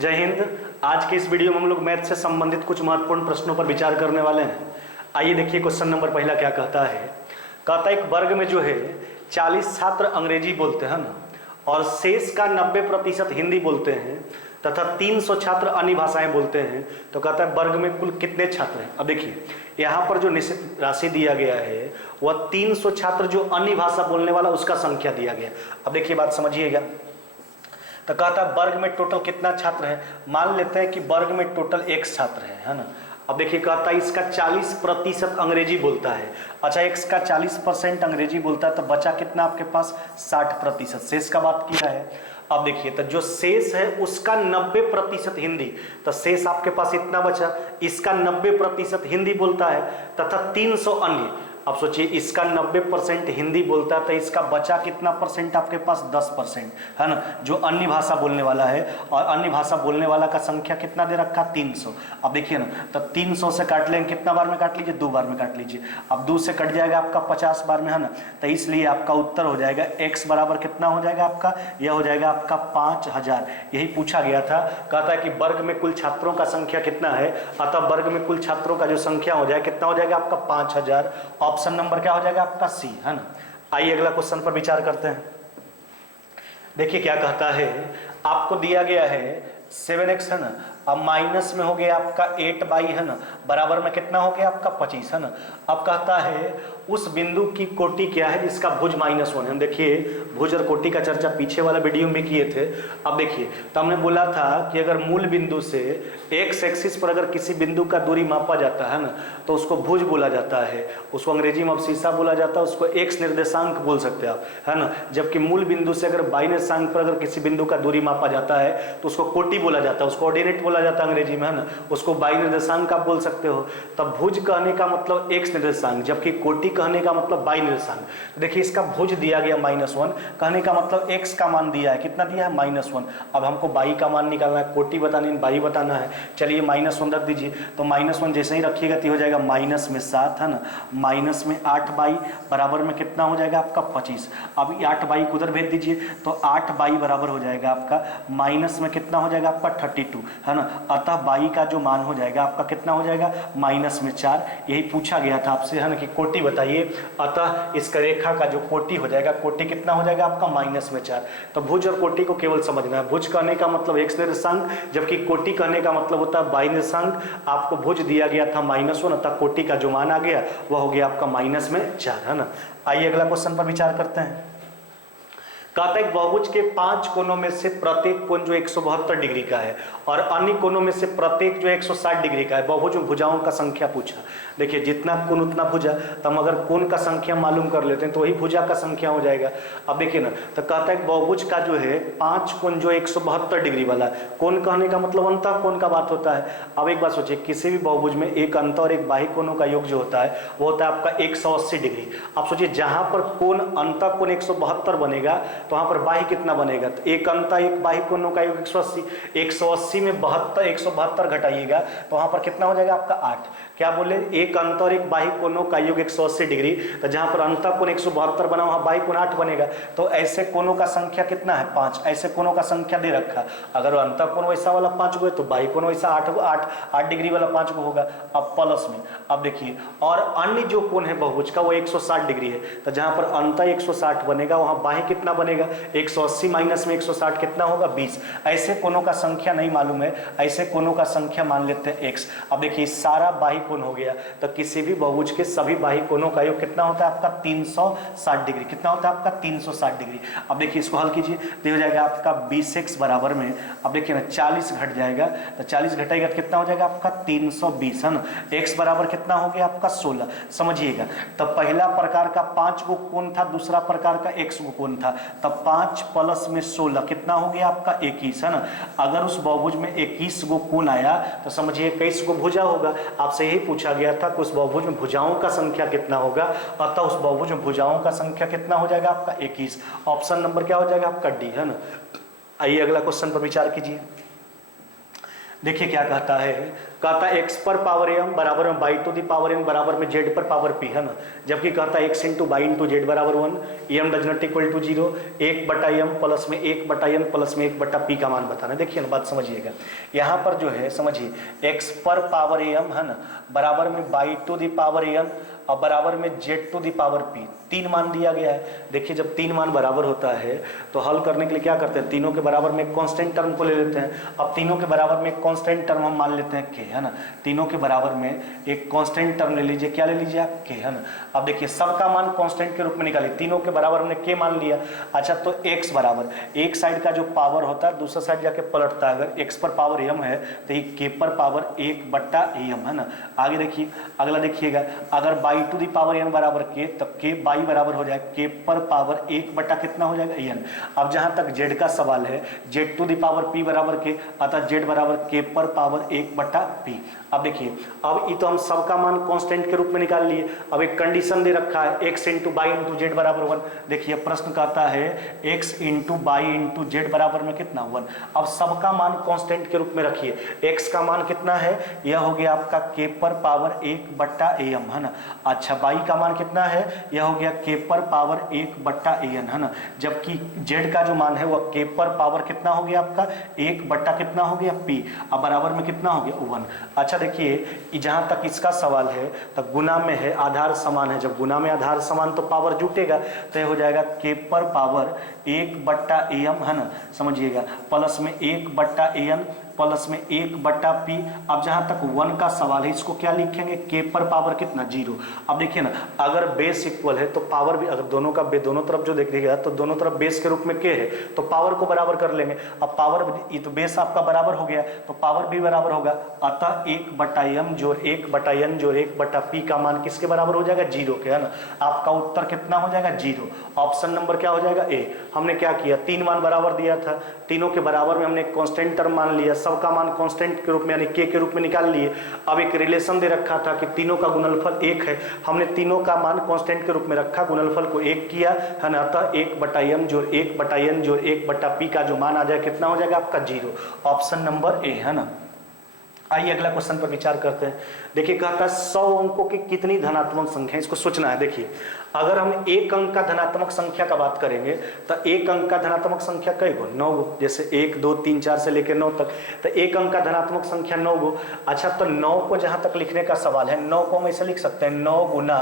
जय हिंद। आज के इस वीडियो में हम लोग मैथ से संबंधित कुछ महत्वपूर्ण प्रश्नों पर विचार करने वाले हैं। आइए देखिए क्वेश्चन नंबर पहला क्या कहता है। कहता है एक वर्ग में जो है 40 छात्र अंग्रेजी बोलते हैं ना, और शेष का 90% हिंदी बोलते हैं तथा 300 छात्र अन्य भाषाएं बोलते हैं, तो कहता है वर्ग में कुल कितने छात्र हैं। अब देखिए यहाँ पर जो निश्चित राशि दिया गया है वह 300 छात्र जो अन्य भाषा बोलने वाला उसका संख्या दिया गया। अब देखिए बात समझिएगा, तो कहता है वर्ग में टोटल कितना छात्र है। मान लेते हैं कि वर्ग में टोटल x छात्र है ना। अब देखिए कहता है इसका 40% अंग्रेजी बोलता है। अच्छा, x का 40% अंग्रेजी बोलता है तो बचा कितना आपके पास 60%। शेष का बात किया है। अब देखिए तो जो शेष है उसका 90% हिंदी, तो शेष आपके पास इतना बचा, इसका 90% हिंदी बोलता है तथा 300 अन्य। अब सोचिए इसका 90% हिंदी बोलता है तो इसका बचा कितना परसेंट आपके पास 10% है ना, जो अन्य भाषा बोलने वाला है। और अन्य भाषा बोलने वाला का संख्या कितना दे रखा 300। अब देखिए ना, तो 300 से काट लेंगे, कितना बार में काट लीजिए, 2 बार में काट लीजिए। अब 2 से कट जाएगा आपका 50 बार में है ना, तो इसलिए आपका उत्तर हो जाएगा x बराबर कितना हो जाएगा आपका, यह हो जाएगा आपका 5000। यही पूछा गया था। कहता है कि वर्ग में कुल छात्रों का संख्या कितना है, अतः वर्ग में कुल छात्रों का जो संख्या हो जाए कितना हो जाएगा आपका 5000। ऑप्शन नंबर क्या हो जाएगा आपका सी है ना। आइए अगला क्वेश्चन पर विचार करते हैं। देखिए क्या कहता है, आपको दिया गया है 7x है ना, अब माइनस में हो गया आपका 8y है ना, बराबर में कितना हो गया आपका 25 है ना। अब कहता है उस बिंदु की कोटि क्या है जिसका भुज -1 है। देखिए भुज और कोटि का चर्चा पीछे वाला वीडियो में किए थे। अब देखिए तो हमने बोला था कि अगर मूल बिंदु से x एक्सिस पर अगर किसी बिंदु का दूरी मापा जाता है ना तो उसको भुज बोला जाता है, उसको अंग्रेजी में अबसीसा बोला जाता है, उसको x निर्देशांक बोल सकते हैं आप है ना। जबकि मूल बिंदु से अगर y निर्देशांक पर अगर किसी बिंदु का दूरी मापा जाता है तो उसको कोटि बोला जाता है, उसको ऑर्डिनेट बोला जाता है अंग्रेजी में है ना, उसको y निर्देशांक आप बोल सकते हो। तब भुज कहने का मतलब x निर्देशांक, जबकि कोटि कहने का मतलब y निर्देशांक। देखिए इसका भुज दिया गया -1, कहने का मतलब x का मान दिया है, कितना दिया है -1। अब हमको y का मान निकालना है, कोटि बतानी है, y बताना है। चलिए -1 रख दीजिए, तो -1 जैसे ही रखिएगा तो हो जाएगा माइनस में 7 है ना, माइनस में 8y बराबर में कितना हो जाएगा आपका 25। अब 8y को उधर भेज दीजिए तो 8y बराबर हो जाएगा आपका माइनस में कितना हो जाएगा आपका 32 है ना। अतः y का जो मान हो जाएगा आपका कितना हो जाएगा -4। यही पूछा गया था आपसे है ना कि कोटि बताइए। अतः इस रेखा का जो कोटि हो जाएगा, कोटि कितना हो जाएगा आपका -4। तो भुज और कोटि को केवल समझना है। भुज कहने का मतलब x निर्देशांक, जबकि कोटि कहने का मतलब होता है y निर्देशांक। आपको भुज दिया गया था -1, अतः कोटि का जो मान आ गया वह हो गया आपका -4 है ना। आइए अगला क्वेश्चन पर विचार करते हैं। कहता है बहुभुज के 5 कोनों में से प्रत्येक कोण जो 172 डिग्री का है और अन्य कोनों में से प्रत्येक जो 160 डिग्री का है। बहुभुज में भुजाओं का संख्या पूछा। देखिए जितना कोण उतना भुजा, तो हम अगर कोण का संख्या मालूम कर लेते हैं तो वही भुजा का संख्या हो जाएगा। अब देखिए ना, तो कहता है बहुभुज का जो है 5 कोण जो 172 डिग्री वाला, कोण कहने का मतलब अंतः कोण का बात होता है। अब एक बात सोचिए, किसी भी बहुभुज में एक अंतः और एक बाह्य कोणों का योग जो होता है वो होता है आपका 180 डिग्री। अब सोचिए जहां पर कोण अंतः कोण 172 बनेगा तो वहां पर बाह्य कितना बनेगा, तो एक अंतः एक बाह्य कोणों का योग 180। 180 में 172 घटाइएगा तो वहां पर कितना हो जाएगा आपका 8। क्या बोले, एक अंतः और एक बाह्य कोणों का योग 180 डिग्री, तो जहां पर अंतः कोण 172 बना वहां बाह्य कोण 8 बनेगा। तो ऐसे कोणों का संख्या कितना है 5। ऐसे कोणों का संख्या दे रखा, अगर अंतः कोण वैसा वाला 5 गो है तो बाह्य कोण वैसा 8 डिग्री वाला 5 गो होगा। अब प्लस में, अब देखिए और अन्य जो कोण है बहुभुज का वो 160 डिग्री है, तो जहां पर अंतः 160 बनेगा वहां बाह्य कितना बनेगा 180 माइनस में 160 कितना होगा 20। ऐसे कोणों का संख्या नहीं मालूम है, ऐसे कोणों का संख्या मान लेते हैं x। अब देखिए सारा बाह्य कोण हो गया, तो किसी भी बहुभुज के सभी बाह्य कोणों का योग कितना होता है आपका 360 डिग्री। कितना होता है आपका 360 डिग्री। अब देखिए इसको हल कीजिए तो हो जाएगा आपका 20x बराबर में, अब देखिए ना 40 घट जाएगा, तो 40 घटाएगा तो कितना हो जाएगा आपका 320 है ना। x बराबर कितना हो गया आपका 16। समझिएगा, तो पहला प्रकार का 5 गो कोण था, दूसरा प्रकार का x गो कोण था, तब 5 प्लस में 16 कितना हो गया आपका 21 है ना। अगर उस बहुभुज में 21 गो कोण आया तो समझिए 21 गो भुजा होगा। आपसे यही पूछा गया था कि उस बहुभुज में भुजाओं का संख्या कितना होगा, अतः उस बहुभुज में भुजाओं का संख्या कितना हो जाएगा आपका 21। ऑप्शन नंबर क्या हो जाएगा आपका डी है ना। आइए अगला क्वेश्चन पर विचार कीजिए। देखिए क्या कहता है, कहता है x पर पावर m बराबर में y to the power n बराबर में z पर पावर p, है ना। जबकि कहता है x into y into z बराबर 1, m does not equal to 0, 1/m plus में 1/n प्लस में 1/p का मान बताना। देखिए ना बात समझिएगा, यहाँ पर जो है समझिए x पर पावर m है ना बराबर में y to the power n और बराबर में z to the power p, 3 मान दिया गया है। देखिए जब 3 मान बराबर होता है तो हल करने के लिए क्या करते हैं, तीनों के बराबर में एक कांस्टेंट टर्म को ले लेते हैं। अब तीनों के बराबर में एक कांस्टेंट टर्म हम मान लेते हैं k, है ना। तीनों के बराबर में एक कांस्टेंट टर्म ले लीजिए, क्या ले लीजिए आप, k, है ना। अब देखिए सबका मान कांस्टेंट के रूप में निकालिए, तीनों के बराबर हमने k मान लिया। अच्छा तो x बराबर एक साइड का जो पावर होता है दूसरा साइड जाके पलटता है, अगर x पर पावर m है तो ये k पर पावर 1/m, है ना। आगे देखिए अगला देखिएगा, अगर y to the power n बराबर k तब k बाई बराबर हो जाएगा k पर पावर 1 कितना हो जाएगा n। अब जहां तक z का सवाल है, z to the power p बराबर k, अतः z बराबर k पर पावर 1/p। अब देखिए अब ये तो हम सबका मान कांस्टेंट के रूप में निकाल लिए। अब एक कंडीशन दे रखा है x into y into z बराबर 1। देखिए प्रश्न कहता है x into y into z बराबर में कितना 1। अब सबका मान कांस्टेंट के रूप में रखिए, x का मान कितना है, यह हो गया आपका k पर पावर 1/am, है ना। अच्छा बाई का मान कितना है, यह हो गया k पर पावर 1/an, है ना। जबकि z का जो मान है वह k पर पावर कितना हो गया आपका 1 कितना हो गया p, अब बराबर में कितना हो गया 1। अच्छा देखिए जहां तक इसका सवाल है तो गुना में है आधार समान है, जब गुना में आधार समान तो पावर जुटेगा, तो हो जाएगा k पर पावर 1/am, है ना, समझिएगा, प्लस में 1/an प्लस में 1/p। अब जहां तक 1 का सवाल है इसको क्या लिखेंगे, k पर पावर कितना 0। अब देखिए ना अगर बेस इक्वल है तो पावर भी, अगर दोनों का दोनों तरफ जो देखिएगा तो दोनों तरफ बेस के रूप में k है तो पावर को बराबर कर लेंगे। अब पावर ये तो बेस आपका बराबर हो गया तो पावर भी बराबर होगा, अतः 1/m जोड़ 1/n जोड़ 1/p का मान किसके बराबर हो जाएगा 0 के, है ना। आपका उत्तर कितना हो जाएगा 0। ऑप्शन नंबर क्या हो जाएगा ए। हमने क्या किया, 3 मान बराबर दिया था, तीनों के बराबर में हमने कांस्टेंट टर्म मान लिया, सबका मान कांस्टेंट के रूप में यानी k के रूप में निकाल लिए। अब एक रिलेशन दे रखा था कि तीनों का गुणनफल 1 है, हमने तीनों का मान कांस्टेंट के रूप में रखा, गुणनफल को 1 किया, है ना। अतः 1/m जोड़ 1/n जोड़ 1/p का जो मान आ जाए कितना हो जाएगा आपका 0। ऑप्शन नंबर ए, है ना। आइए अगला क्वेश्चन पर विचार करते हैं। देखिए कहता है 100 अंकों की कितनी धनात्मक संख्या, इसको सोचना है। देखिए अगर हम एक अंक का धनात्मक संख्या का बात करेंगे तो एक अंक का धनात्मक संख्या कई गो 9 गो, जैसे 1 2 3 4 से लेकर 9 तक, तो एक अंक का धनात्मक संख्या 9 गो। अच्छा तो 9 को जहां तक लिखने का सवाल है, 9 को हम ऐसा लिख सकते हैं 9 गुना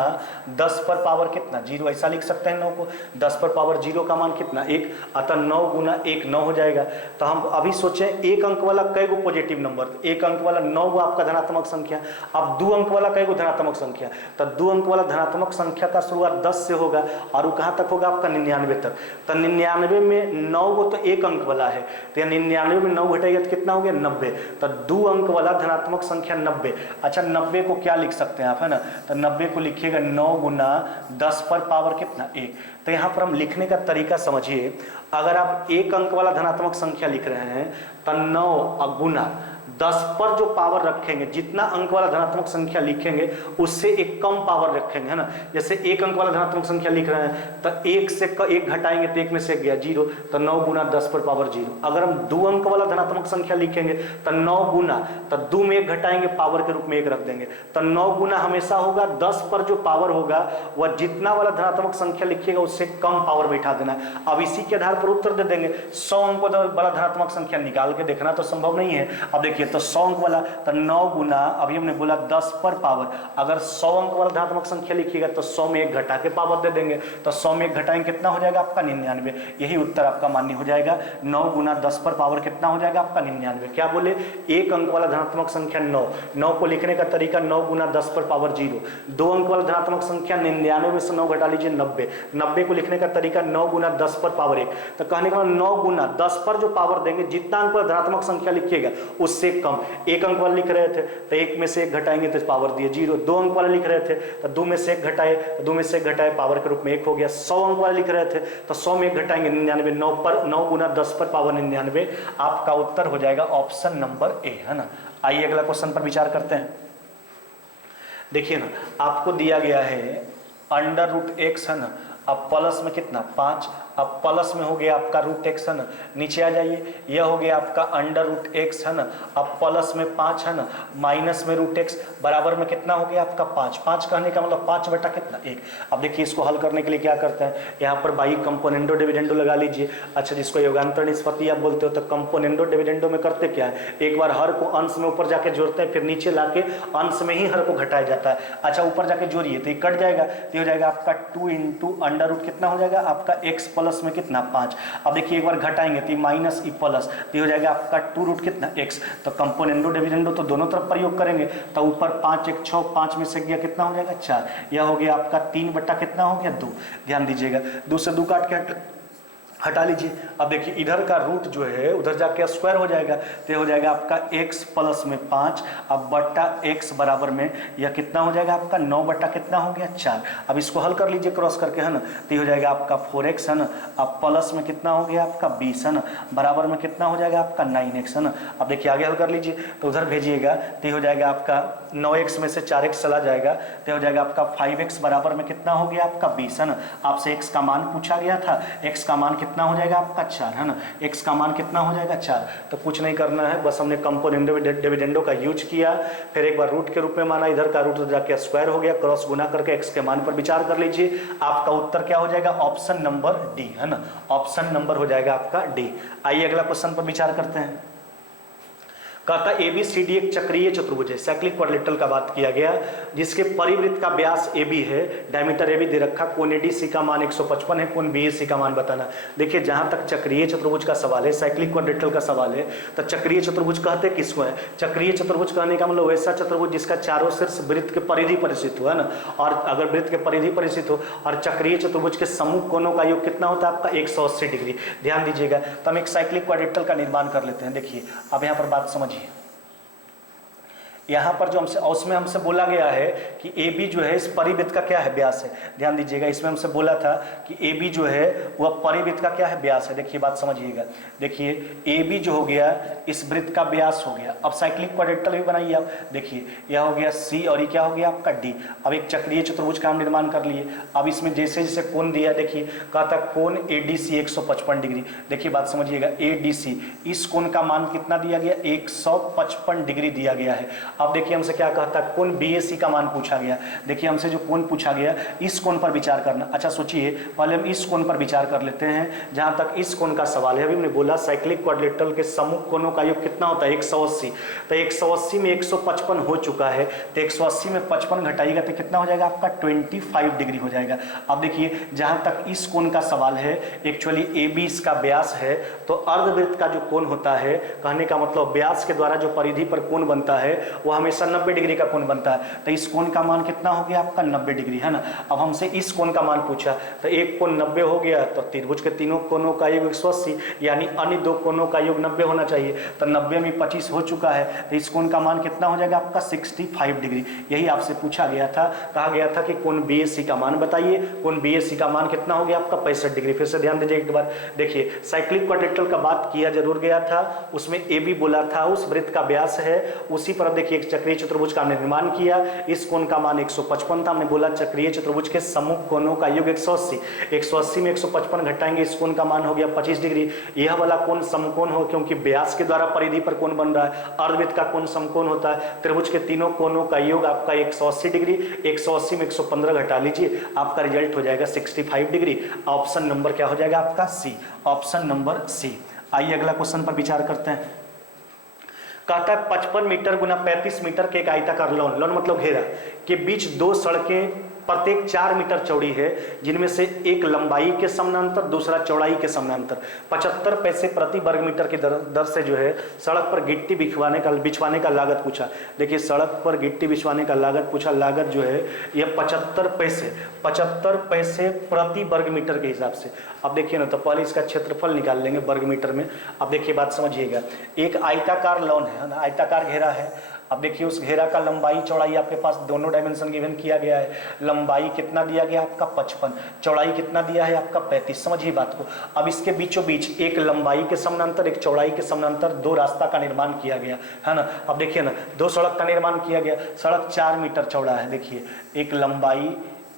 10 पर पावर कितना 0, ऐसा लिख सकते हैं 9 को। 10 पर पावर 0 का मान कितना 1, अतः 9 गुना 1 9 हो जाएगा। तो हम अभी सोचें एक अंक वाला कई गो पॉजिटिव नंबर, एक अंक वाला 9 गो आपका धनात्मक संख्या। अब 2 अंक वाला कई गो धनात्मक संख्या, तो 2 अंक वाला धनात्मक संख्या का शुरुआत 10 से होगा और वो कहां तक होगा आपका 99 तक। तो 99 में 9 गो तो एक अंक वाला है, तो 99 में 9 घटाइए तो कितना हो गया 90। तो 2 अंक वाला धनात्मक संख्या 90। अच्छा 90 को क्या लिख सकते हैं आप, है ना, तो 90 को लिखिएगा 9 गुना 10 पर पावर कितना 1। तो यहाँ पर हम लिखने का तरीका समझिए, अगर आप एक अंक वाला धनात्मक संख्या लिख रहे हैं तो 9 गुना 10 पर जो पावर रखेंगे, जितना अंक वाला धनात्मक संख्या लिखेंगे उससे एक कम पावर रखेंगे, है ना। जैसे एक अंक वाला धनात्मक संख्या लिख रहे हैं तो 1 से 1 घटाएंगे तो 1 में से 1 गया 0, तो 9 गुना 10 पर पावर 0। अगर हम 2 अंक वाला धनात्मक संख्या लिखेंगे तो 9 गुना, तो 2 में 1 घटाएंगे पावर के रूप में 1 रख देंगे, तो 9 गुना हमेशा होगा 10 पर जो पावर होगा वह जितना वाला धनात्मक संख्या लिखिएगा उससे कम पावर बैठा देना है। अब इसी के आधार पर उत्तर दे देंगे। 100 अंक वाला धनात्मक संख्या निकाल के देखना तो संभव नहीं है। अब देखिए तो 100 अंक वाला तो 9 गुना, अभी हमने बोला 10 पर पावर, अगर 100 अंक वाला धनात्मक संख्या लिखिएगा तो 100 में 1 घटा के पावर दे देंगे, तो 100 में 1 घटाएंगे कितना हो जाएगा आपका 99। यही उत्तर आपका मान्य हो जाएगा। 9 गुना 10 पर पावर कितना हो जाएगा आपका 99। क्या बोले, एक अंक वाला धनात्मक संख्या 9, 9 को लिखने का तरीका 9 गुना 10 पर पावर 0। 2 अंक वाला धनात्मक संख्या 99 में से 9 घटा लीजिए 90, 90 को लिखने का तरीका 9 गुना 10 पर पावर 1। तो कहने का 9 गुना 10 पर जो पावर देंगे जितना अंक वाला धनात्मक संख्या लिखिएगा उससे कम। एक अंक वाला लिख रहे थे तो 1 में से 1 घटाएंगे तो पावर दिए 0। 2 अंक वाला लिख रहे थे तो 2 में से 1 घटाए, 2 में से 1 घटाए पावर के रूप में 1 हो गया। 100 अंक वाला लिख रहे थे तो 100 में 1 घटाएंगे 99, 9 पर 9 गुना 10 पर पावर 99। आपका उत्तर हो जाएगा ऑप्शन नंबर ए, है ना। आइए अगला क्वेश्चन पर विचार करते हैं। देखिए ना आपको दिया गया है √x, है ना। अब प्लस में कितना 5 अब प्लस में हो गया आपका रूट एक्स है ना, नीचे आ जाइए, यह हो गया आपका अंडर रूट एक्स है ना, अब प्लस में 5 है ना, माइनस में रूट एक्स, बराबर में कितना हो गया आपका 5, 5 कहने का मतलब 5 बटा कितना 1। अब देखिए इसको हल करने के लिए क्या करते हैं, यहाँ पर बाई कंपोनेंडो डिविडेंडो लगा लीजिए। अच्छा, जिसको योगांतर निष्पत्ति आप बोलते हो, तो कंपोनेंडो डिविडेंडो में करते क्या है, एक बार हर को अंश में ऊपर जाके जोड़ते हैं, फिर नीचे लाके अंश में ही हर को घटाया जाता है। अच्छा, ऊपर जाके जोड़िए तो ये कट जाएगा, तो हो जाएगा आपका 2 इंटू अंडर रूट कितना हो जाएगा आपका x प्लस में कितना 5। अब देखिए एक बार घटाएंगे तो माइनस ई प्लस, तो हो जाएगा आपका 2 रूट कितना x। तो कंपोनेंडो डिविडेंडो तो दोनों तरफ प्रयोग करेंगे, तो ऊपर 5 1 6, 5 में से गया कितना हो जाएगा 4, यह हो गया आपका 3 बटा कितना हो गया 2। ध्यान दीजिएगा, 2 से 2 काट के हटा लीजिए। अब देखिए इधर का रूट जो है उधर जाके स्क्वायर हो जाएगा, तो हो जाएगा आपका x प्लस में 5 अब बट्टा x बराबर में यह कितना हो जाएगा आपका 9 बट्टा कितना हो गया 4। अब इसको हल कर लीजिए क्रॉस करके है ना, तो हो जाएगा आपका 4x है ना, अब प्लस में कितना हो गया आपका 20 है ना, बराबर में कितना हो जाएगा आपका 9x है ना। अब देखिए आगे हल कर लीजिए, तो उधर भेजिएगा तो हो जाएगा आपका 9x में से 4x चला जाएगा, तो हो जाएगा आपका 5x बराबर में कितना हो गया आपका 20 है ना। आपसे x का मान पूछा गया था, x का मान कितना हो जाएगा आपका 4 है ना, x का मान कितना हो जाएगा 4। तो कुछ नहीं करना है, बस हमने कंपोनेंडो डिविडेंडो का यूज किया, फिर एक बार रूट के रूप में माना, इधर का रूट जाके स्क्वायर हो गया, क्रॉस गुना करके x के मान पर विचार कर लीजिए। आपका उत्तर क्या हो जाएगा, ऑप्शन नंबर डी है ना, ऑप्शन नंबर हो जाएगा आपका डी। आइए अगला क्वेश्चन पर विचार करते हैं। कहता ABCD एक चक्रीय चतुर्भुज है, साइक्लिक क्वाड्रिलेटरल का बात किया गया, जिसके परिवृत्त का व्यास AB है, डायमीटर AB दे रखा, कोण ADC का मान 155 है, कोण BAC का मान बताना। देखिए जहां तक चक्रीय चतुर्भुज का सवाल है, साइक्लिक क्वाड्रिलेटरल का सवाल है, तो चक्रीय चतुर्भुज कहते किसको है, चक्रीय चतुर्भुज कहने का मतलब वैसा चतुर्भुज जिसका चारों शीर्ष वृत्त के परिधि पर स्थित हो है ना, और अगर वृत्त के परिधि पर स्थित हो, और चक्रीय चतुर्भुज के समूह कोणों का योग कितना होता है आपका 180 डिग्री। ध्यान दीजिएगा, तो हम एक साइक्लिक क्वाड्रिलेटरल का निर्माण कर लेते हैं। देखिए अब यहाँ पर बात समझिए, यहाँ पर जो हमसे उसमें हमसे बोला गया है कि AB जो है इस परिवृत्त का क्या है व्यास है। ध्यान दीजिएगा, इसमें हमसे बोला था कि AB जो है वह परिवृत्त का क्या है व्यास है। देखिए बात समझिएगा, देखिए AB जो हो गया इस वृत्त का व्यास हो गया। अब साइक्लिक क्वाड्रिलेटरल भी बनाइए आप, देखिए यह हो गया C और ये क्या हो गया आपका D। अब एक चक्रीय चतुर्भुज का हम निर्माण कर लिए। अब इसमें जैसे जैसे कोण दिया, देखिए कहता कोण ADC 155 डिग्री। देखिए बात समझिएगा, ADC इस कोण का मान कितना दिया गया 155 डिग्री दिया गया है। अब देखिए हमसे क्या कहता है, कोण BAC का मान पूछा गया। देखिए हमसे जो कोण पूछा गया इस कोण पर विचार करना। अच्छा सोचिए, पहले हम इस कोण पर विचार कर लेते हैं, जहां तक इस कोण का सवाल है। अभी हमने बोला साइक्लिक क्वाड्रिलेटरल के समूह कोणों का योग कितना होता है 180, तो 180 में 155 हो चुका है, तो 180 में 55 घटाइएगा तो कितना हो जाएगा आपका 25 डिग्री हो जाएगा। अब देखिए जहां तक इस कोण का सवाल है, एक्चुअली AB इसका व्यास है, तो अर्धवृत्त का जो कोण होता है, कहने का मतलब व्यास के द्वारा जो परिधि पर कोण बनता है वो हमेशा 90 डिग्री का कोण बनता है। तो इस कोण का मान कितना हो गया आपका 90 डिग्री है ना। अब हमसे इस कोण का मान पूछा, तो एक कोण 90 हो गया, तो त्रिभुज के तीनों कोणों का योग 180, यानी अन्य दो कोणों का योग 90 होना चाहिए। तो 90 में 25 हो चुका है, तो इस कोण का मान कितना हो जाएगा आपका 65 डिग्री। यही आपसे पूछा गया था, कहा गया था कि कोण BAC का मान बताइए। कोण BAC का मान कितना हो गया आपका 65 डिग्री। फिर से ध्यान दीजिए एक बार, देखिए साइक्लिक क्वाड्रिलेटरल का बात किया जरूर गया था, उसमें AB बोला था उस वृत्त का व्यास है, उसी पर देखिए एक चक्रीय चतुर्भुज का निर्माण किया। इस कोण का मान 155 था, हमने बोला चक्रीय चतुर्भुज के समूह कोणों का योग 180, 180 में 155 घटाएंगे, इस कोण का मान हो गया 25 डिग्री। यह वाला कोण समकोण हो, क्योंकि व्यास के द्वारा परिधि पर कोण बन रहा है। अर्धवृत्त का कोण समकोण होता है। त्रिभुज के तीनों कोणों का योग आपका 180 डिग्री, 180 में 115 घटा लीजिए, आपका रिजल्ट हो जाएगा 65 डिग्री। ऑप्शन नंबर क्या हो जाएगा आपका C, ऑप्शन नंबर C। आइए अगला क्वेश्चन पर विचार करते हैं। कहता है 55 मीटर गुना 35 मीटर के एक आयताकार लॉन, लॉन मतलब घेरा, के बीच दो सड़कें प्रत्येक 4 मीटर चौड़ी है, जिनमें से एक लंबाई के समानांतर दूसरा चौड़ाई के समानांतर 75 पैसे प्रति वर्ग मीटर की दर से जो है सड़क पर गिट्टी बिछवाने का लागत पूछा। देखिए सड़क पर गिट्टी बिछवाने का लागत पूछा, लागत जो है यह 75 पैसे प्रति वर्ग मीटर के हिसाब से। अब देखिए ना, तो पहले इसका क्षेत्रफल निकाल लेंगे वर्ग मीटर में। अब देखिए बात समझिएगा, एक आयताकार लॉन है ना, आयताकार घेरा है। अब देखिए उस घेरा का लंबाई चौड़ाई आपके पास दोनों डायमेंशन गिवन किया गया है। लंबाई कितना दिया गया आपका 55, चौड़ाई कितना दिया है आपका 35। समझिए बात को। अब इसके बीचों बीच एक लंबाई के समानांतर एक चौड़ाई के समानांतर दो रास्ता का निर्माण किया गया है ना। अब देखिए ना, दो सड़क का निर्माण किया गया। सड़क 4 मीटर चौड़ा है। देखिए एक लंबाई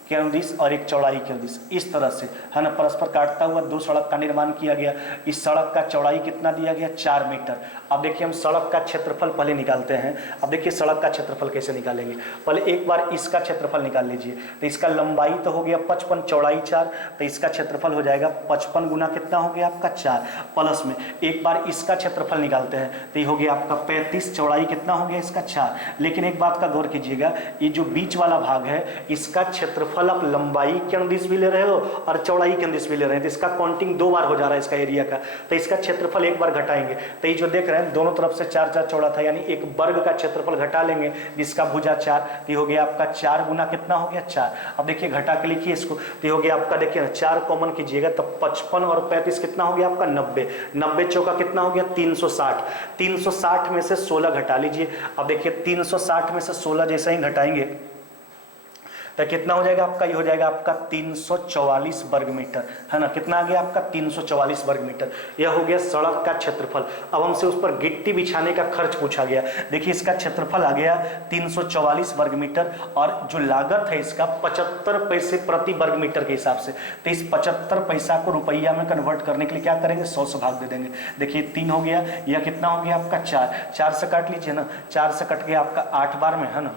के अनुदिश और एक चौड़ाई के अनुदिश, इस तरह से है ना परस्पर काटता हुआ दो सड़क का निर्माण किया गया। इस सड़क का चौड़ाई कितना दिया गया 4 मीटर। अब देखिए हम सड़क का क्षेत्रफल पहले निकालते हैं। अब देखिए सड़क का क्षेत्रफल कैसे निकालेंगे, पहले एक बार इसका क्षेत्रफल निकाल लीजिए। तो इसका लंबाई तो हो गया 55, चौड़ाई 4, तो इसका क्षेत्रफल हो जाएगा 55 गुना कितना हो गया आपका 4, प्लस में एक बार इसका क्षेत्रफल निकालते हैं तो ये हो गया आपका 35, चौड़ाई कितना हो गया इसका 4। लेकिन एक बात का गौर कीजिएगा, ये जो बीच वाला भाग है इसका क्षेत्रफल आप लंबाई के अनुदिश भी ले रहे हो और चौड़ाई के अनुदिश भी ले रहे हैं, तो इसका काउंटिंग 2 बार हो जा रहा है इसका एरिया का। तो इसका क्षेत्रफल एक बार घटाएंगे तो ये जो देख रहे हैं दोनों तरफ से 4 4 चौड़ा था, यानी एक वर्ग का क्षेत्रफल घटा लेंगे जिसका भुजा 4, तो हो गया आपका 4 गुना कितना हो गया 4। अब देखिए घटा के लिखिए इसको, तो हो गया आपका देखिए ना 4 कॉमन कीजिएगा तो 55 और 35 कितना हो गया आपका 90, 90 चौका कितना हो गया 360, 360 में से 16 घटा लीजिए। अब देखिए 360 में से 16 जैसे ही घटाएंगे तो कितना हो जाएगा आपका, ये हो जाएगा आपका 344 वर्ग मीटर, है ना। कितना आ गया आपका 344 वर्ग मीटर। यह हो गया सड़क का क्षेत्रफल। अब हमसे उस पर गिट्टी बिछाने का खर्च पूछा गया। देखिए इसका क्षेत्रफल आ गया 344 वर्ग मीटर और जो लागत है इसका 75 पैसे प्रति वर्ग मीटर के हिसाब से। तो इस 75 पैसा को रुपया में कन्वर्ट करने के लिए क्या करेंगे 100 से भाग दे देंगे। देखिए 3 हो गया, यह कितना हो गया आपका 4, 4 से काट लीजिए ना, 4 से कट गया आपका 8 बार में, है ना,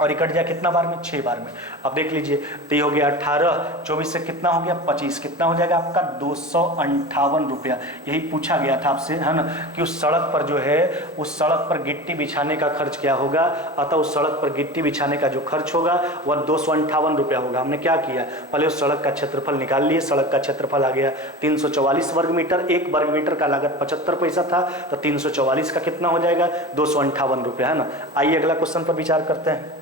और कट जाए कितना बार में 6 बार में। अब देख लीजिए तो ये हो गया 18, 24 से कितना हो गया 25, कितना हो जाएगा आपका 258 रुपया। यही पूछा गया था आपसे, है ना, कि उस सड़क पर जो है उस सड़क पर गिट्टी बिछाने का खर्च क्या होगा। अतः उस सड़क पर गिट्टी बिछाने का जो खर्च होगा वह 258 रुपया होगा। हमने क्या किया, पहले उस सड़क का क्षेत्रफल निकाल लिए। सड़क का क्षेत्रफल आ गया 344 वर्ग मीटर, एक वर्ग मीटर का लागत 75 पैसा था, तो 344 का कितना हो जाएगा 258 रुपया, है ना। आइए अगला क्वेश्चन पर विचार करते हैं।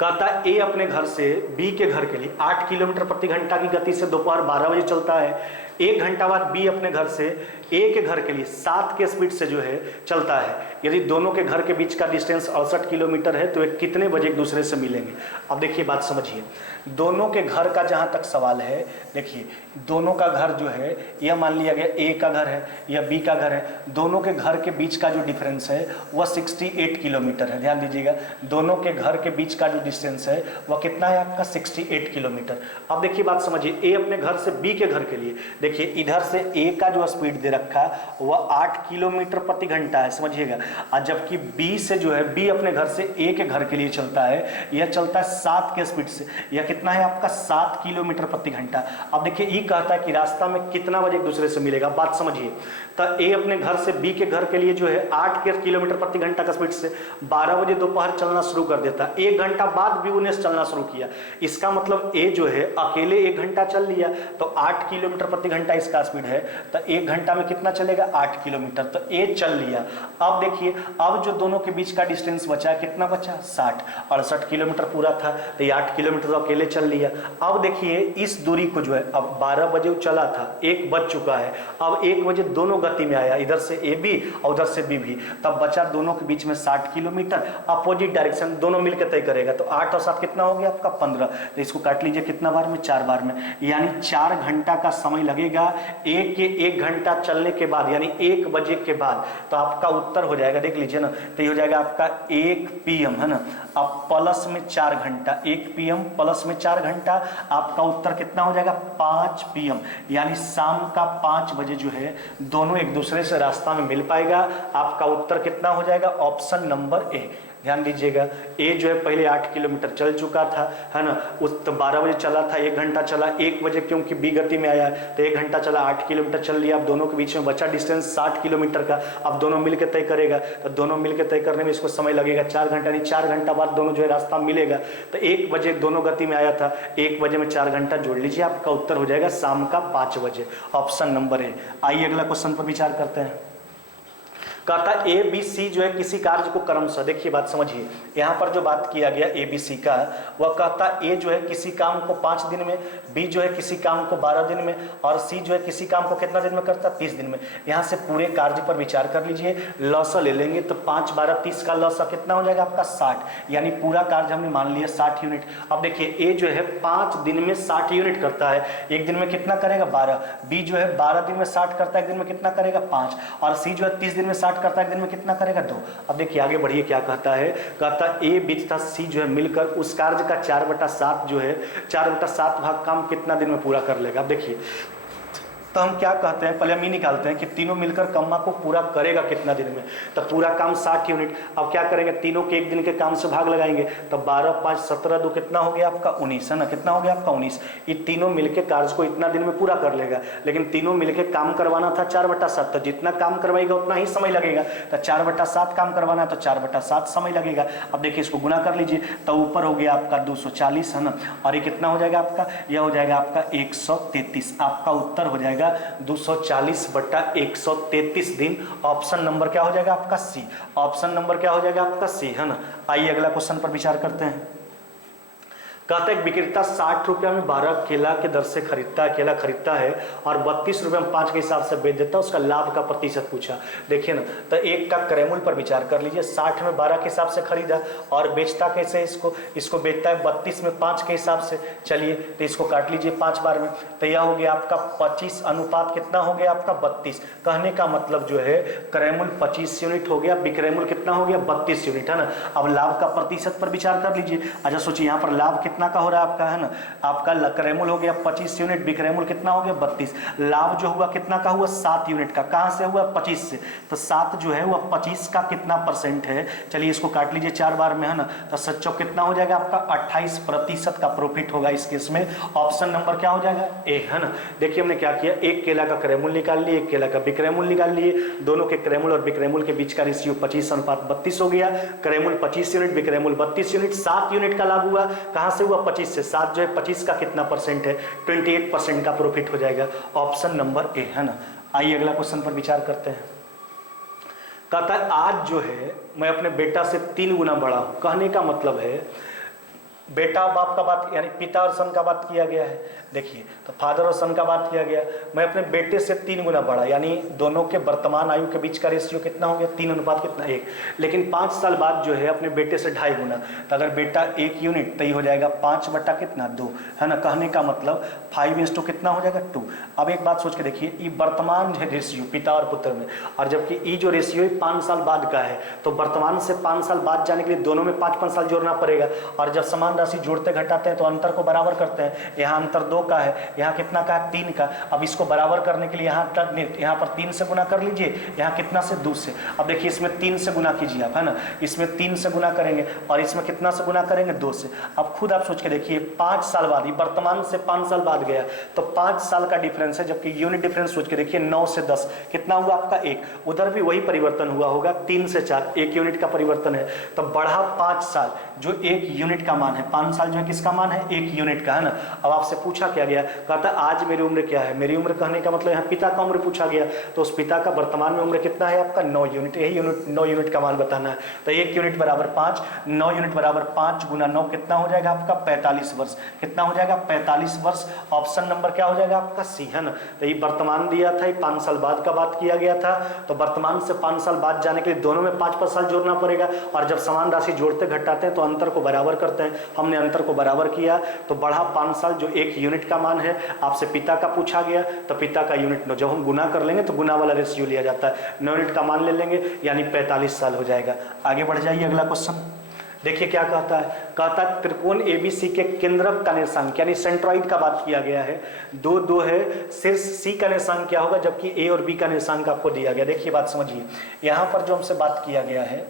कहता है ए अपने घर से बी के घर के लिए 8 किलोमीटर प्रति घंटा की गति से दोपहर 12 बजे चलता है। 1 घंटा बाद बी अपने घर से ए के घर के लिए 7 के स्पीड से जो है चलता है। यदि दोनों के घर के बीच का डिस्टेंस 68 किलोमीटर है तो वे कितने बजे एक दूसरे से मिलेंगे। अब देखिए बात समझिए, दोनों के घर का जहां तक सवाल है, देखिए दोनों का घर जो है यह मान लिया गया ए का घर है या बी का घर है, दोनों के घर के बीच का जो डिफरेंस है वह 68 किलोमीटर है। ध्यान दीजिएगा, दोनों के घर के बीच का जो डिस्टेंस है वह कितना है आपका 68 किलोमीटर। अब देखिए बात समझिए, ए अपने घर से बी के घर के लिए, देखिए इधर से ए का जो स्पीड दे रखा वह 8 किलोमीटर प्रति घंटा है, समझिएगा। और जबकि बी से जो है बी अपने घर से ए के घर के लिए चलता है, यह चलता है 7 के स्पीड से, यह कितना है आपका 7 किलोमीटर प्रति घंटा। अब देखिए ये कहता है कि रास्ता में कितना बजे एक दूसरे से मिलेगा। बात समझिए, तो ए अपने घर से बी के घर के लिए जो है 8 किलोमीटर प्रति घंटा का स्पीड से 12 बजे दोपहर चलना शुरू कर देता है। 1 घंटा बाद बी उन्हें चलना शुरू किया, इसका मतलब ए जो है अकेले 1 घंटा चल लिया, तो 8 किलोमीटर प्रति घंटा इसका स्पीड है, तो 1 घंटा में कितना चलेगा 8 किलोमीटर, तो ए चल लिया। अब देखिए, अब जो दोनों के बीच का डिस्टेंस बचा, कितना बचा 60, 68 किलोमीटर पूरा था, तो ये 8 किलोमीटर तो अकेले चल लिया। अब देखिए इस दूरी को जो है, अब 12 बजे वो चला था, 1 बज चुका है, अब 1 बजे दोनों गति में आया, इधर से ए भी और उधर से बी भी, तब बचा दोनों के बीच में 60 किलोमीटर, अपोजिट डायरेक्शन दोनों मिलकर तय करेगा, तो 8 और 7 कितना हो गया आपका 15, तो इसको काट लीजिए कितना बार में 4 बार में, यानी 4 घंटा का समय लगेगा। एक के 1 घंटा चलने के बाद यानी 1 बजे के बाद, तो आपका उत्तर हो जाएगा, देख लीजिए ना, तो ये हो जाएगा आपका 1 PM, है ना। अब प्लस में 4 घंटा, 1 PM प्लस में 4 घंटा, आपका उत्तर कितना हो जाएगा 5 PM, यानी शाम का 5 बजे जो है दोनों एक दूसरे से रास्ता में मिल पाएगा। आपका उत्तर कितना हो जाएगा ऑप्शन नंबर ए। ध्यान दीजिएगा, ए जो है पहले 8 किलोमीटर चल चुका था, है ना, उस 12 बजे चला था, 1 घंटा चला, 1 बजे क्योंकि बी गति में आया तो 1 घंटा चला, 8 किलोमीटर चल लिया। अब दोनों के बीच में बचा डिस्टेंस 60 किलोमीटर का, अब दोनों मिलकर तय करेगा, तो दोनों मिलकर तय करने में इसको समय लगेगा 4 घंटा, नहीं 4 घंटा बाद दोनों जो है रास्ता मिलेगा। तो 1 बजे दोनों गति में आया था, 1 बजे में 4 घंटा जोड़ लीजिए, आपका उत्तर हो जाएगा शाम का 5 बजे, ऑप्शन नंबर ए। आइए अगला क्वेश्चन पर विचार करते हैं। कहता ए बी सी जो है किसी कार्य को क्रमशः, देखिए बात समझिए, यहाँ पर जो बात किया गया ए बी सी का, वह कहता ए जो है किसी काम को 5 दिन में, बी जो है किसी काम को 12 दिन में, और सी जो है किसी काम को कितना दिन में करता 30 दिन में। यहाँ से पूरे कार्य पर विचार कर लीजिए, लौसा ले लेंगे तो 5 12 30 का लौसा कितना हो जाएगा आपका 60, यानी पूरा कार्य हमने मान लिया 60 यूनिट। अब देखिए ए जो है 5 दिन में 60 यूनिट करता है, एक दिन में कितना करेगा 12, बी जो है 12 दिन में 60 करता है, एक दिन में कितना करेगा 5, और सी जो है 30 दिन में 60 60 करता है एक दिन में कितना करेगा 2। अब देखिए आगे बढ़िए क्या कहता है, कहता ए बीजता सी जो है मिलकर उस कार्य का 4/7 जो है 4/7 भाग काम कितना दिन में पूरा कर लेगा। अब देखिए तो हम क्या कहते हैं, पहले हम ये निकालते हैं कि तीनों मिलकर कम्मा को पूरा करेगा कितना दिन में, तो पूरा काम 60 यूनिट। अब क्या करेंगे, तीनों के एक दिन के काम से भाग लगाएंगे, तो 12 5 17 2 कितना हो गया आपका 19 है ना, कितना हो गया आपका 19। ये तीनों मिलकर कार्य को इतना दिन में पूरा कर लेगा, लेकिन तीनों मिलकर काम करवाना था 4/7, तो जितना काम करवाएगा उतना ही समय लगेगा, तो 4/7 काम करवाना है तो 4/7 समय लगेगा। अब देखिए इसको गुना कर लीजिए, तो ऊपर हो गया आपका 240 है ना, और ये कितना हो जाएगा आपका, यह हो जाएगा आपका 133। आपका उत्तर हो जाएगा 240/133 दिन। ऑप्शन नंबर क्या हो जाएगा आपका सी, ऑप्शन नंबर क्या हो जाएगा आपका सी है ना। आइए अगला क्वेश्चन पर विचार करते हैं। कहता है विक्रेता 60 रुपया में 12 केला के दर से केला खरीदता है और 32 रुपये में 5 के हिसाब से बेच देता है, उसका लाभ का प्रतिशत पूछा। देखिए ना, तो एक का क्रयमूल्य पर विचार कर लीजिए। 60 में 12 के हिसाब से खरीदा और बेचता कैसे, इसको बेचता है 32 में 5 के हिसाब से। चलिए तो इसको काट लीजिए 5 बार में, तो यह हो गया आपका 25 अनुपात कितना हो गया आपका 32। कहने का मतलब जो है क्रयमूल्य 25 यूनिट हो गया, विक्रयमूल्य कितना हो गया 32 यूनिट है ना। अब लाभ का प्रतिशत पर विचार कर लीजिए। अच्छा सोचिए यहाँ पर लाभ कितना का हो रहा है आपका है ना, आपका क्रयमूल्य हो गया 25 यूनिट, विक्रयमूल्य कितना हो गया 32। लाभ जो हुआ कितना का हुआ 7 यूनिट का, कहां से हुआ 25 से, तो 7 जो है वह 25 का कितना % है। चलिए इसको काट लीजिए 4 बार में है ना, तो सच्चो कितना हो जाएगा आपका 28% का प्रॉफिट होगा इस केस में। ऑप्शन नंबर क्या हो जाएगा ए है ना। देखिए हमने क्या किया, एक केला का क्रयमूल्य निकाल लिए, एक केला का विक्रयमूल्य निकाल लिए, दोनों के क्रयमूल्य और विक्रयमूल्य के बीच का रेशियो 25/32 हो गया। क्रयमूल्य 25 यूनिट, विक्रयमूल्य 32 यूनिट, 7 यूनिट का लाभ हुआ, कहां से हुआ 25 से। 7 जो है 25 का कितना % है 28% का प्रॉफिट हो जाएगा। ऑप्शन नंबर ए है ना। आइए अगला क्वेश्चन पर विचार करते हैं। कहता है आज जो है मैं अपने बेटा से 3 गुना बड़ा हूं। कहने का मतलब है बेटा बाप का बात यानी पिता और सन का बात किया गया है। देखिए तो फादर और सन का बात किया गया, मैं अपने बेटे से 3 गुना बड़ा, यानी दोनों के वर्तमान आयु के बीच का रेशियो कितना हो गया 3 अनुपात कितना 1। लेकिन 5 साल बाद जो है अपने बेटे से 2.5 गुना, तो अगर बेटा 1 यूनिट तो ये हो जाएगा 5 बटा कितना 2 है ना। कहने का मतलब 5:2 कितना हो जाएगा 2। अब एक बात सोच के देखिए, ये वर्तमान है रेशियो पिता और पुत्र में, और जबकि ये जो रेशियो 5 साल बाद का है, तो वर्तमान से 5 साल बाद जाने के लिए दोनों में 5-5 साल जोड़ना पड़ेगा, और जब समान राशि जोड़ते घटाते हैं तो अंतर को बराबर करते हैं। यहाँ अंतर 2 का है, यहाँ कितना का है 3 का। अब इसको बराबर करने के लिए यहाँ पर 3 से गुना कर लीजिए, यहाँ कितना से 2 से। अब देखिए इसमें 3 से गुना कीजिए आप है ना, इसमें 3 से गुना करेंगे और इसमें कितना से गुना करेंगे 2 से। अब खुद आप सोच के देखिए 5 साल बाद, वर्तमान से 5 साल बाद गया तो 5 साल का डिफरेंस है, जबकि यूनिट डिफरेंस सोच के देखिए 9 से 10 कितना हुआ आपका 1। उधर भी वही परिवर्तन हुआ होगा 3 से 4, 1 यूनिट का परिवर्तन है, तो बढ़ा 5 साल जो 1 यूनिट का मान है। 5 साल जो है किसका मान है 1 यूनिट का है ना। अब आपसे पूछा क्या गया, कहता आज मेरी उम्र क्या है। मेरी उम्र कहने का मतलब यहाँ पिता का उम्र पूछा गया, तो उस पिता का वर्तमान में उम्र कितना है आपका 9 यूनिट। यही 9 यूनिट का मान बताना है, तो 1 यूनिट बराबर 5, 9 यूनिट बराबर 5 गुना 9 कितना हो जाएगा आपका 45 वर्ष। कितना हो जाएगा 45 वर्ष। ऑप्शन नंबर क्या हो जाएगा आपका सी है ना। तो ये वर्तमान दिया था, ये 5 साल बाद का बात किया गया था, तो वर्तमान से 5 साल बाद जाने के लिए दोनों में 5-5 साल जोड़ना पड़ेगा, और जब समान राशि जोड़ते घटाते हैं तो अंतर को बराबर करते हैं। हमने अंतर को बराबर किया तो बढ़ा 5 साल जो 1 यूनिट का मान है। आपसे पिता का पूछा गया तो पिता का यूनिट जब हम गुना कर लेंगे तो गुना वाला रेशियो लिया जाता है, 9 यूनिट का मान ले लेंगे यानी 45 साल हो जाएगा। आगे बढ़ जाइए अगला क्वेश्चन। देखिए क्या कहता है, कहता है त्रिकोण एबीसी के केंद्रक का निर्देशांक यानी सेंट्रॉइड का बात किया गया है। 2 है, शीर्ष सी का निर्देशांक क्या होगा, जबकि ए और बी का निर्देशांक आपको दिया गया। देखिए बात समझिए, यहाँ पर जो हमसे बात किया गया है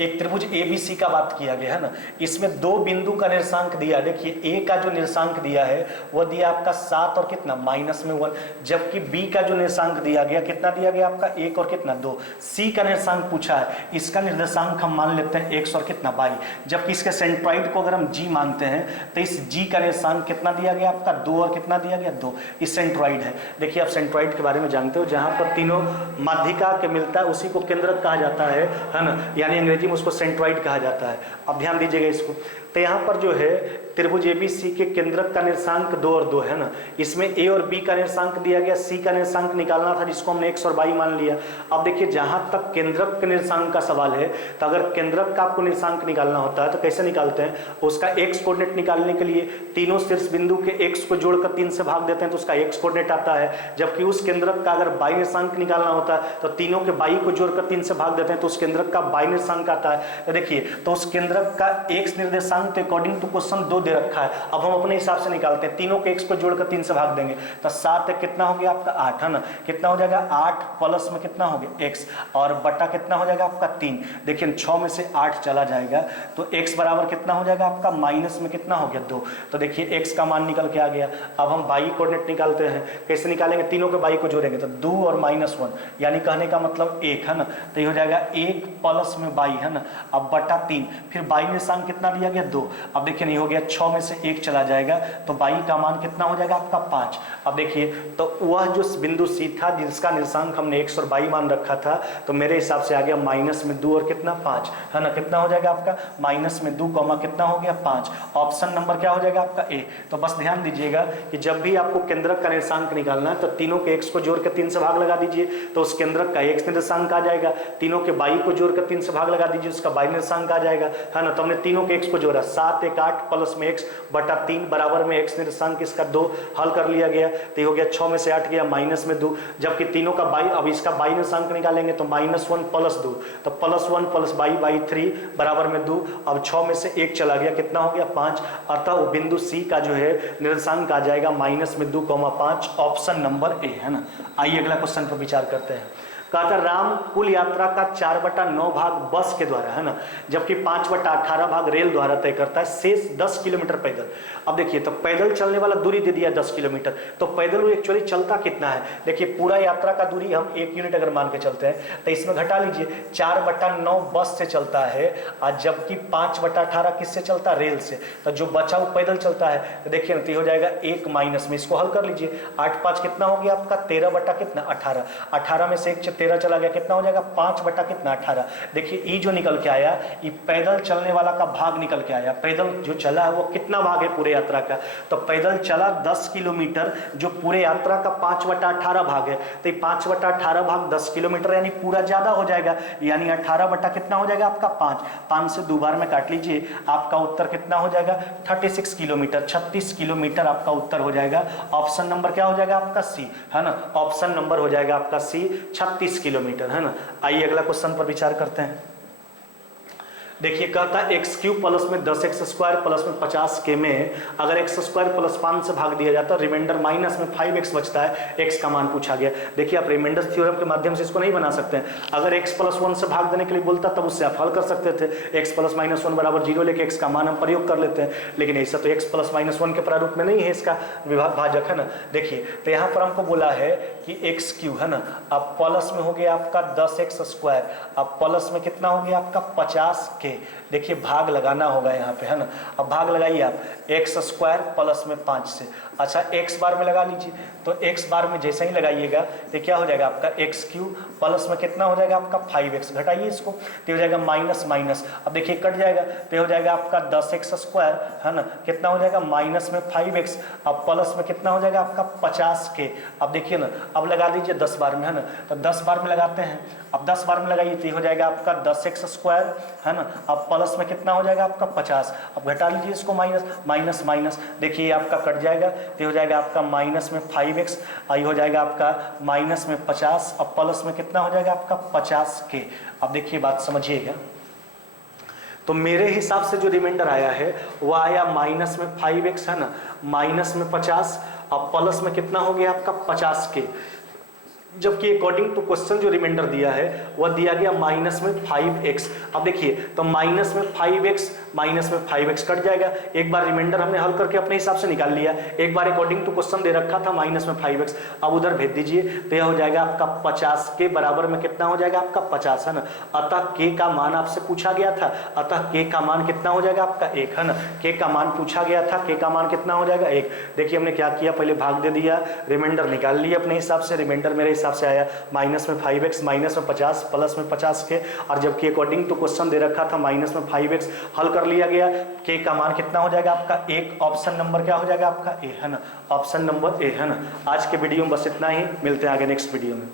एक त्रिभुज ABC का बात किया गया है ना, इसमें 2 बिंदु का निर्देशांक दिया। देखिए A का जो निर्देशांक दिया है वो दिया आपका 7 और कितना -1, जबकि B का जो निर्देशांक दिया गया कितना दिया गया आपका 1 और कितना 2। C का निर्देशांक पूछा है, इसका निर्देशांक हम मान लेते हैं x और कितना y, जबकि इसके सेंट्रॉइड को अगर हम G मानते हैं तो इस G का निर्देशांक कितना दिया गया आपका 2 और कितना दिया गया 2। इस सेंट्रॉइड है। देखिए आप सेंट्रॉइड के बारे में जानते हो, जहां पर तीनों माध्यिका के मिलता है उसी को केंद्रक कहा जाता है ना, यानी अंग्रेजी उसको सेंट्रॉइड कहा जाता है। अब ध्यान दीजिएगा इसको, तो यहाँ पर जो है त्रिभुज एबीसी के केंद्रक का निर्देशांक 2 और 2 है ना, इसमें ए और बी का निर्देशांक दिया गया, सी का निर्देशांक निकालना था जिसको हमने x और y मान लिया। अब देखिए जहां तक केंद्रक के निर्देशांक का सवाल है, तो अगर केंद्रक का आपको निर्देशांक निकालना होता है तो कैसे निकालते हैं, उसका x कोऑर्डिनेट निकालने के लिए तीनों शीर्ष बिंदु के x को जोड़कर 3 से भाग देते हैं तो उसका x कोऑर्डिनेट आता है। जबकि उस केंद्रक का अगर y निर्देशांक निकालना होता है तो तीनों के y को जोड़कर 3 से भाग देते हैं तो उस केंद्रक का y निर्देशांक आता है। तो देखिए तो उस केंद्रक का x निर्देशांक तो अकॉर्डिंग टू क्वेश्चन 2 दे रखा है, अब हम अपने हिसाब से निकालते हैं। तीनों के x को जोड़कर 3 से भाग देंगे तो 7 कितना हो गया आपका 8 है ना, कितना हो जाएगा 8 प्लस में कितना हो गया x और बटा कितना हो जाएगा आपका 3। देखिए 6 में से 8 चला जाएगा तो x बराबर कितना हो जाएगा आपका माइनस में कितना हो गया 2। तो देखिए x का मान निकल के आ गया। अब हम y कोऑर्डिनेट निकालते हैं, कैसे निकालेंगे, तीनों के y को जोड़ेंगे तो 2 और -1 यानी कहने का मतलब 1 है ना, तो ये हो जाएगा 1 प्लस में y है ना, अब बटा 3, फिर y निर्देशांक कितना दिया गया 2। अब देखिए नहीं हो गया 6 में से 1 चला जाएगा तो y का मान कितना हो जाएगा आपका 5। अब देखिए तो वह जो बिंदु C था जिसका निर्देशांक हमने x और y मान रखा था तो मेरे हिसाब से आ गया माइनस में 2 और कितना 5 है ना, कितना हो जाएगा आपका माइनस में 2 कॉमा कितना हो गया 5। ऑप्शन नंबर क्या हो जाएगा आपका ए। तो बस ध्यान दीजिएगा कि जब भी आपको केंद्रक का निर्देशांक निकालना है तो तीनों के x को जोड़ कर 3 से भाग लगा दीजिए तो उस केंद्रक का x निर्देशांक आ जाएगा, तीनों के y को जोड़कर 3 से भाग लगा दीजिए उसका y निर्देशांक आ जाएगा है ना। तो हमने तीनों के x को जोड़ा 7 1 8 प्लस में x बटा 3 बराबर में x निर्देशांक इसका 2 हल कर लिया गया तो ये हो गया 6 में से 8 गया माइनस में 2, जबकि तीनों का y अब इसका y निर्देशांक निकालेंगे तो -1 प्लस 2 तो +1 प्लस y/3 बराबर में 2। अब 6 में से 1 चला गया कितना हो गया 5, अतः वो बिंदु C का जो है निर्देशांक आ जाएगा माइनस में 2,5। ऑप्शन नंबर ए है ना। आइए अगला क्वेश्चन पर विचार करते हैं। कहा था राम कुल यात्रा का 4/9 भाग बस के द्वारा है ना, जबकि 5/18 भाग रेल द्वारा तय करता है, शेष 10 किलोमीटर पैदल। अब देखिए तो पैदल चलने वाला दूरी दे दिया 10 किलोमीटर, तो पैदल वो एक्चुअली चलता कितना है। देखिए पूरा यात्रा का दूरी हम 1 यूनिट अगर मान के चलते हैं तो इसमें घटा लीजिए 4/9 बस से चलता है और जबकि 5/18 किससे चलता है रेल से, तो जो बचा वो पैदल चलता है। तो देखिए ना तो हो जाएगा 1 माइनस में इसको हल कर लीजिए 8 5 कितना हो गया आपका 13 बटा कितना 18, 18 में से 1 13 चला गया कितना हो जाएगा 5 बटा कितना 18। देखिए ये जो निकल के आया ये पैदल चलने वाला का भाग निकल के आया, पैदल जो चला है वो कितना भाग है पूरे यात्रा का, तो पैदल चला 10 किलोमीटर जो पूरे यात्रा का 5/18 भाग है, तो ये 5/18 भाग 10 किलोमीटर यानी पूरा ज्यादा हो जाएगा, यानी 18 बटा कितना हो जाएगा आपका 5 से 2 बार में काट लीजिए आपका उत्तर कितना हो जाएगा 36 किलोमीटर, 36 किलोमीटर आपका उत्तर हो जाएगा। ऑप्शन नंबर क्या हो जाएगा आपका सी है ना, ऑप्शन नंबर हो जाएगा आपका सी 36 किलोमीटर है ना। आइए अगला क्वेश्चन पर विचार करते हैं। देखिए कहता है x³ प्लस में 10x² प्लस में 50k में अगर x² प्लस 5 से भाग दिया जाता है रिमाइंडर माइनस में 5x बचता है, x का मान पूछा गया। देखिए आप रिमाइंडर थ्योरम के माध्यम से इसको नहीं बना सकते हैं, अगर x + 1 से भाग देने के लिए बोलता तब उससे आप हल कर सकते थे, x + -1 बराबर 0 लेके x का मान हम प्रयोग कर लेते हैं, लेकिन ऐसा तो x + -1 के प्रारूप में नहीं है इसका विभाग भाजक है ना। देखिए तो यहाँ पर हमको बोला है कि x³ है ना, अब प्लस में हो गया आपका 10x², अब प्लस में कितना हो गया आपका 50k। देखिए भाग लगाना होगा यहाँ पे है ना, अब भाग लगाइए आप x² प्लस में 5 से, अच्छा x बार में लगा लीजिए, तो x बार में जैसे ही लगाइएगा तो क्या हो जाएगा आपका x³ प्लस में कितना हो जाएगा आपका 5x, घटाइए इसको तो हो जाएगा माइनस माइनस, अब देखिए कट जाएगा तो हो जाएगा आपका 10x² है ना, कितना हो जाएगा माइनस में 5x, अब प्लस में कितना हो जाएगा आपका 50k। अब देखिए ना अब लगा दीजिए 10 बार में है ना, तो 10 बार में लगाते हैं, अब 10 बार में लगाइए तो हो जाएगा आपका 10x² है ना, अब प्लस में कितना हो जाएगा आपका 50, अब घटा लीजिए इसको माइनस माइनस माइनस, देखिए आपका कट जाएगा तो हो जाएगा आपका माइनस में 5x, आई हो जाएगा आपका माइनस में 50, अब प्लस में कितना हो जाएगा आपका 50k। अब देखिए बात समझिएगा, तो मेरे हिसाब से जो रिमाइंडर आया है वो आया माइनस में 5x है ना, माइनस में 50, अब प्लस में कितना हो गया आपका 50k, जबकि अकॉर्डिंग टू क्वेश्चन जो रिमाइंडर दिया है वह दिया गया माइनस में 5x। अब देखिए तो माइनस में 5x माइनस में 5x कट जाएगा, एक बार रिमाइंडर हमने हल करके अपने हिसाब से निकाल लिया, एक बार अकॉर्डिंग टू क्वेश्चन दे रखा था माइनस में 5x, अब उधर भेज दीजिए तो यह हो जाएगा आपका 50 के बराबर में कितना हो जाएगा आपका 50 है ना, अतः k का मान आपसे पूछा गया था, अतः k का मान कितना हो जाएगा आपका 1 है ना, k का मान पूछा गया था, k का मान कितना हो जाएगा 1। देखिए हमने क्या किया, पहले भाग दे दिया, रिमाइंडर निकाल लिया अपने हिसाब से, रिमाइंडर मेरे हिसाब से आया, माइनस में 5x, माइनस में 50, प्लस में 50 के, और जबकि अकॉर्डिंग टू क्वेश्चन दे रखा था माइनस में 5x, हल कर लिया गया। के का मान कितना हो जाएगा आपका, एक, ऑप्शन नंबर क्या हो जाएगा आपका ए, है ना, ऑप्शन नंबर ए, है ना। आज के वीडियो में बस इतना ही, मिलते हैं आगे नेक्स्ट वीडियो में।